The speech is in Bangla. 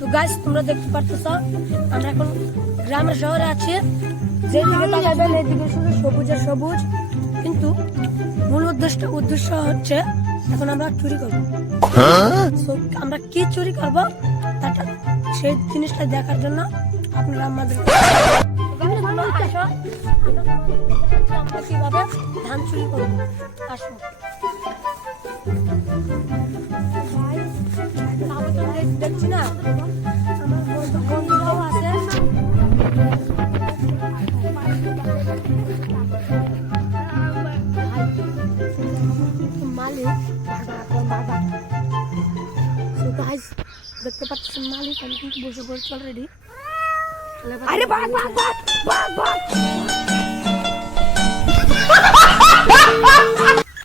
তো গাইস তোমরা দেখতে পারতেছো আমরা এখন গ্রামের শহরে আছি, যেদিকে তাকাবেন এইদিকে শুধু সবুজের সবুজ, কিন্তু মূল উদ্দেশ্য হচ্ছে এখন আমরা চুরি করব। So, আমরা কি চুরি করব সেই জিনিসটা দেখার জন্য আপনারা আমাদের আমরা কিভাবে ধান চুরি করবো আসো। দেখছি না আমার বন্ধুরাও আছে, মালিক দেখতে পাচ্ছেন মালিক আমি কিন্তু বসে পড়েছি অলরেডি।